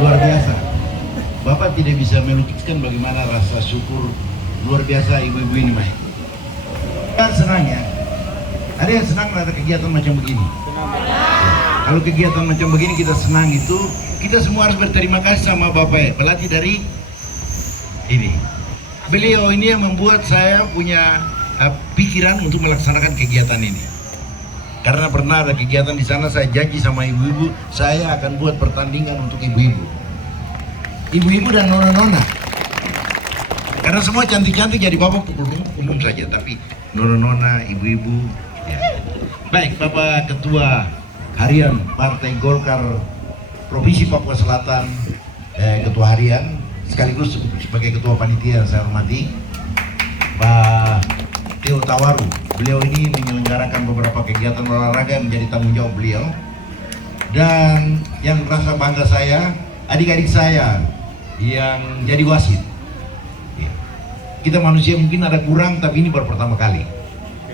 luar biasa. Bapak tidak bisa melukiskan bagaimana rasa syukur luar biasa ibu-ibu ini main. Kan senang ya. Ada yang senang ada kegiatan macam begini. Kalau kegiatan macam begini kita senang itu, kita semua harus berterima kasih sama Bapak pelatih dari ini. Beliau ini yang membuat saya punya pikiran untuk melaksanakan kegiatan ini. Karena pernah ada kegiatan di sana, saya janji sama ibu-ibu, saya akan buat pertandingan untuk ibu-ibu. Ibu-ibu dan nona-nona. Karena semua cantik-cantik jadi Bapak pukul umum saja, tapi nona-nona, ibu-ibu. Ya. Baik, Bapak Ketua Harian Partai Golkar Provinsi Papua Selatan, Ketua Harian, sekaligus sebagai Ketua Panitia yang saya hormati, Pak Teo Tawaru. Beliau ini menyelenggarakan beberapa kegiatan olahraga yang menjadi tanggung jawab beliau. Dan yang merasa bangga saya, adik-adik saya yang jadi wasit. Kita manusia mungkin ada kurang, tapi ini baru pertama kali.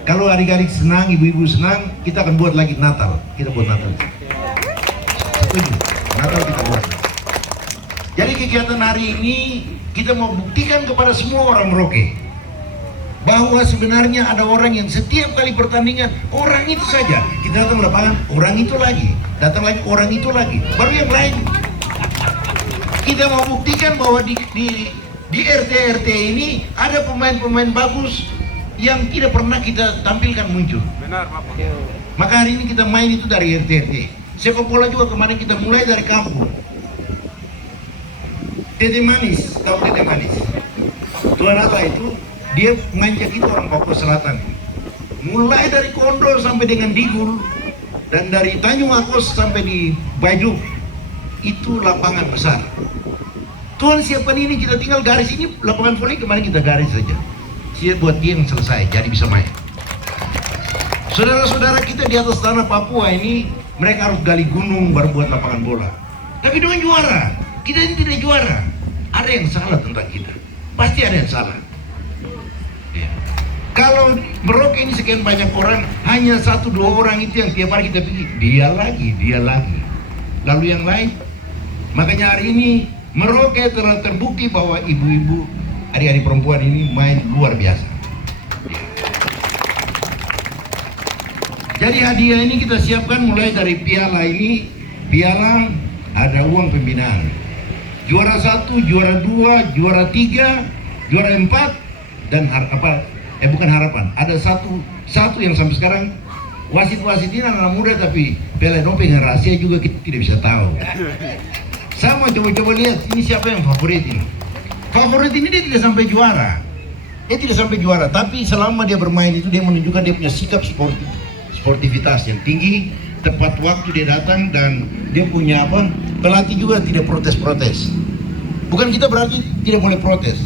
Kalau adik-adik senang, ibu-ibu senang, kita akan buat lagi Natal. Kita buat Natal. Setuju? Natal kita buat. Jadi kegiatan hari ini kita mau buktikan kepada semua orang Merauke bahwa sebenarnya ada orang yang setiap kali pertandingan orang itu saja. Kita datang lapangan, orang itu lagi, datang lagi orang itu lagi, baru yang lain. Kita mau buktikan bahwa di RT ini ada pemain-pemain bagus yang tidak pernah kita tampilkan muncul. Benar, Bapak. Maka hari ini kita main itu dari RT. Sepak bola juga kemarin kita mulai dari kampung. Tete Manis, tahu Tete Manis? Tuan Allah itu, dia manja itu orang Papua Selatan. Mulai dari Kondo sampai dengan Digul, dan dari Tanjung Akos sampai di Baju, itu lapangan besar. Tuhan siapkan ini, kita tinggal garis ini, lapangan voli kemarin kita garis saja. Siap buat dia yang selesai, jadi bisa main. Saudara-saudara kita di atas tanah Papua ini, mereka harus gali gunung baru buat lapangan bola. Tapi dengan juara. Kita ini tidak juara. Ada yang salah tentang kita. Pasti ada yang salah. Ya. Kalau Merauke ini sekian banyak orang, hanya 1-2 orang itu yang tiap hari kita pikir dia lagi. Lalu yang lain. Makanya hari ini Merauke telah terbukti bahwa ibu-ibu, adik-adik perempuan ini main luar biasa. Ya. Jadi hadiah ini kita siapkan mulai dari piala ini. Piala ada uang pembinaan. Juara 1, juara 2, juara 3, juara 4, dan bukan harapan. Ada satu yang sampai sekarang wasit-wasit ini anak muda, tapi piala doping rahasia juga kita tidak bisa tahu. Sama coba lihat ini siapa yang favorit ini. Favorit ini dia tidak sampai juara. Dia tidak sampai juara, tapi selama dia bermain itu dia menunjukkan dia punya sikap sportivitas yang tinggi. Tepat waktu dia datang dan dia punya pelatih juga tidak protes-protes. Bukan kita berarti tidak boleh protes,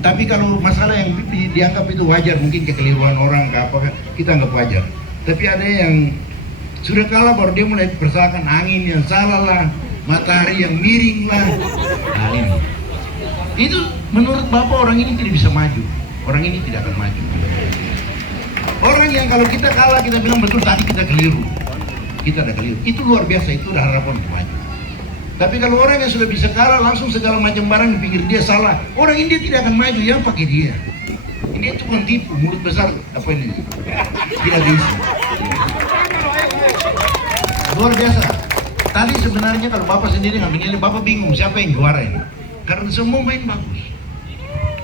tapi kalau masalah yang dianggap itu wajar, mungkin kekeliruan orang kita anggap wajar. Tapi ada yang sudah kalah baru dia mulai persalahkan angin yang salah lah, matahari yang miring lah. Nah, ini itu menurut Bapak orang ini tidak bisa maju, orang ini tidak akan maju. Orang yang kalau kita kalah kita bilang betul tadi kita keliru. Kita ada keliru, itu luar biasa, itu udah harapan untuk maju. Tapi kalau orang yang sudah bisa kalah langsung segala macam barang dipikir dia salah, orang ini dia tidak akan maju, yang pakai dia. Ini tukang tipu, mulut besar, apa ini? Tidak bisa. Luar biasa. Tadi sebenarnya kalau Bapak sendiri nggak menilai, Bapak bingung siapa yang juara ini. Karena semua main bagus.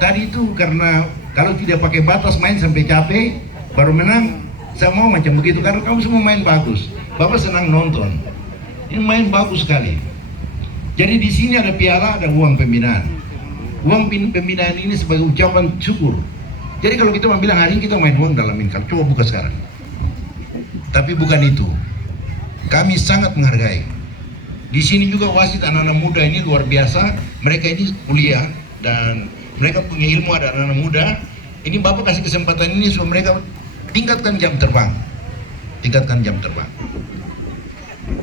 Tadi itu karena kalau tidak pakai batas main sampai capek, baru menang. Saya mau macam begitu karena kamu semua main bagus. Bapak senang nonton. Ini main bagus sekali. Jadi di sini ada piala, ada uang pembinaan. Uang pembinaan ini sebagai ucapan syukur. Jadi kalau kita mau bilang hari ini kita main uang dalam income, coba buka sekarang. Tapi bukan itu. Kami sangat menghargai. Di sini juga wasit anak-anak muda ini luar biasa. Mereka ini kuliah dan mereka punya ilmu, ada anak-anak muda. Ini Bapak kasih kesempatan ini supaya mereka tingkatkan jam terbang. Tingkatkan jam terbang.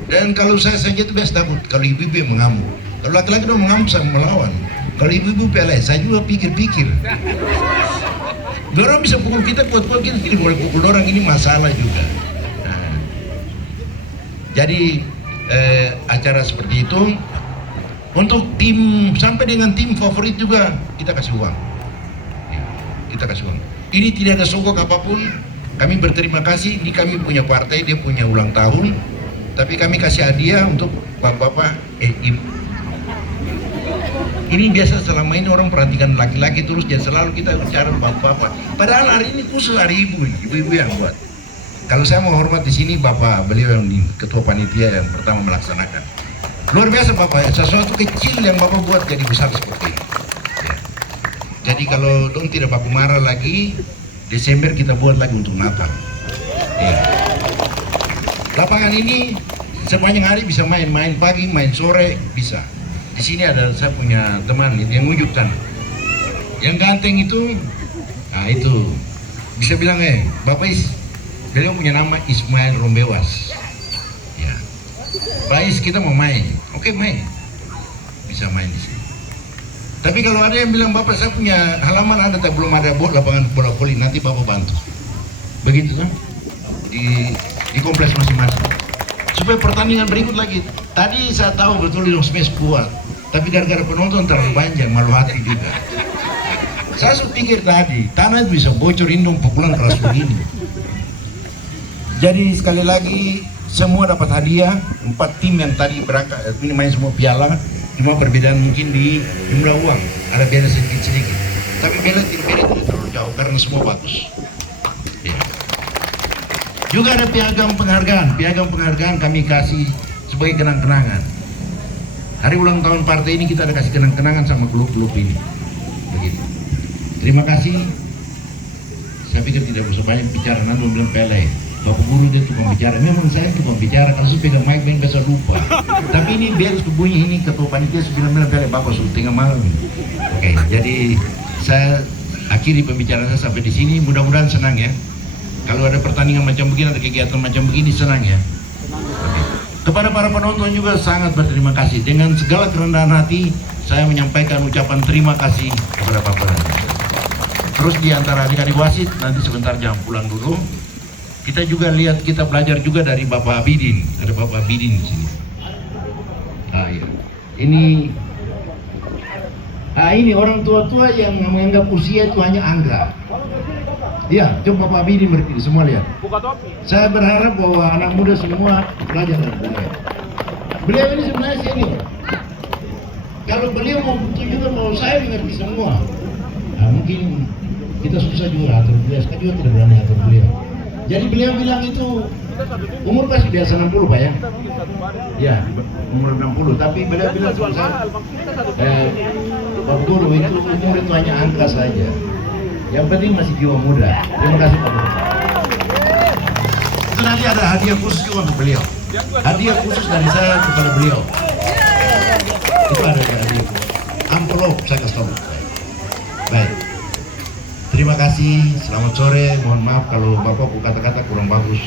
Dan kalau saya saja itu biasa takut kalau ibu-ibu yang mengamuk. Kalau laki-laki itu mengamuk saya melawan. Kalau ibu-ibu pelai, saya juga pikir-pikir. Orang bisa pukul kita kuat-kuat, kita tidak boleh pukul orang, ini masalah juga. Nah, jadi acara seperti itu Untuk tim sampai dengan tim favorit juga kita kasih uang. Ya, kita kasih uang. Ini tidak ada sogok apapun. Kami berterima kasih. Ini kami punya partai, dia punya ulang tahun. Tapi kami kasih hadiah untuk bapak-bapak. Ini biasa selama ini orang perhatikan laki-laki terus, dan selalu kita bicara bapak-bapak. Padahal hari ini khusus hari ibu-ibu yang buat. Kalau saya mau hormat di sini, bapak beliau yang ketua panitia yang pertama melaksanakan. Luar biasa bapak, sesuatu kecil yang bapak buat jadi besar seperti ini. Ya. Jadi kalau dong tidak baku marah lagi, Desember kita buat lagi untuk Natal. Ya. Lapangan ini sepanjang hari bisa main pagi, main sore bisa. Di sini ada saya punya teman yang wujudkan, yang ganteng itu, nah itu bisa bilang Bapak beliau punya nama Ismail Rombewas. Ya, Bais kita mau main, oke main, bisa main di sini. Tapi kalau ada yang bilang Bapak saya punya halaman ada tapi belum ada lapangan bola voli, nanti Bapak bantu. Begitu kan? Di kompleks masing-masing. Supaya pertandingan berikut lagi. Tadi saya tahu betul di Smash kuat, tapi gara-gara penonton terlalu panjang, malu hati juga. Saya sudah pikir tadi, tanah itu bisa bocor indung pukulan keras begini. Jadi sekali lagi, semua dapat hadiah. 4 tim yang tadi berangkat, ini main semua piala. Cuma perbedaan mungkin di jumlah uang, ada beda sedikit-sedikit. Tapi beda tidak terlalu jauh, karena semua bagus. Ya. Juga ada piagam penghargaan kami kasih sebagai kenang-kenangan. Hari ulang tahun partai ini kita ada kasih kenang-kenangan sama klub-klub ini. Begitu. Terima kasih. Saya pikir tidak usah banyak bicara, nanti bilang pele. Bapak guru dia tukang bicara. Memang saya tukang bicara, kalau saya pegang mic main biasa lupa. Tapi ini biar bunyi ini ketua panitia bilang pele Bapak sudah tengah malam. Oke, jadi saya akhiri pembicaraan saya sampai di sini. Mudah-mudahan senang ya. Kalau ada pertandingan macam begini, ada kegiatan macam begini, senang ya. Kepada para penonton juga sangat berterima kasih. Dengan segala kerendahan hati, saya menyampaikan ucapan terima kasih kepada Bapak. Terus di antara adik-adik wasit, nanti sebentar jangan pulang dulu. Kita juga lihat, kita belajar juga dari Bapak Abidin. Ada Bapak Abidin di sini. Ah, iya. Ini orang tua-tua yang menganggap usia itu hanya angka. Iya, coba Bapak Abidin berdiri, semua lihat. Saya berharap bahwa anak muda semua belajar dari beliau. Beliau ini sebenarnya senior. Kalau beliau mau tunjukkan bahwa saya mengerti semua, nah mungkin kita susah juga atur beliau. Saya juga tidak berani atur beliau. Jadi beliau bilang itu umur pasti biasa 60 Pak ya? Ya, umur 60. Tapi beliau bilang sama saya, Pak Guru itu umur itu hanya angka saja. Yang penting masih jiwa muda. Terima kasih Pak Guru. Itu nanti ada hadiah khusus juga untuk beliau. Hadiah khusus dari saya kepada beliau. Itu ada hadiah khusus. Amplop saya kasih tahu. Baik. Terima kasih. Selamat sore. Mohon maaf kalau Bapak kata-kata kurang bagus.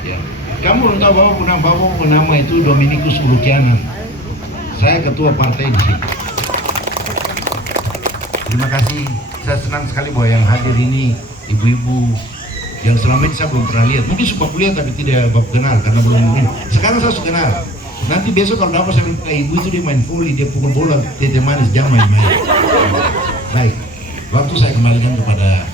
Ya. Kamu tahu Bapak nama itu Dominikus Ulukianan. Saya ketua partai di sini. Terima kasih. Saya senang sekali bahwa yang hadir ini ibu-ibu yang selama ini saya belum pernah lihat. Mungkin sudah lihat tapi tidak Bapak kenal karena belum mungkin. Sekarang saya sudah kenal. Nanti besok kalau dapat saya bilang, ibu itu dia main voli, dia pukul bola, tete manis, jangan main-main. Baik, waktu saya kembalikan kepada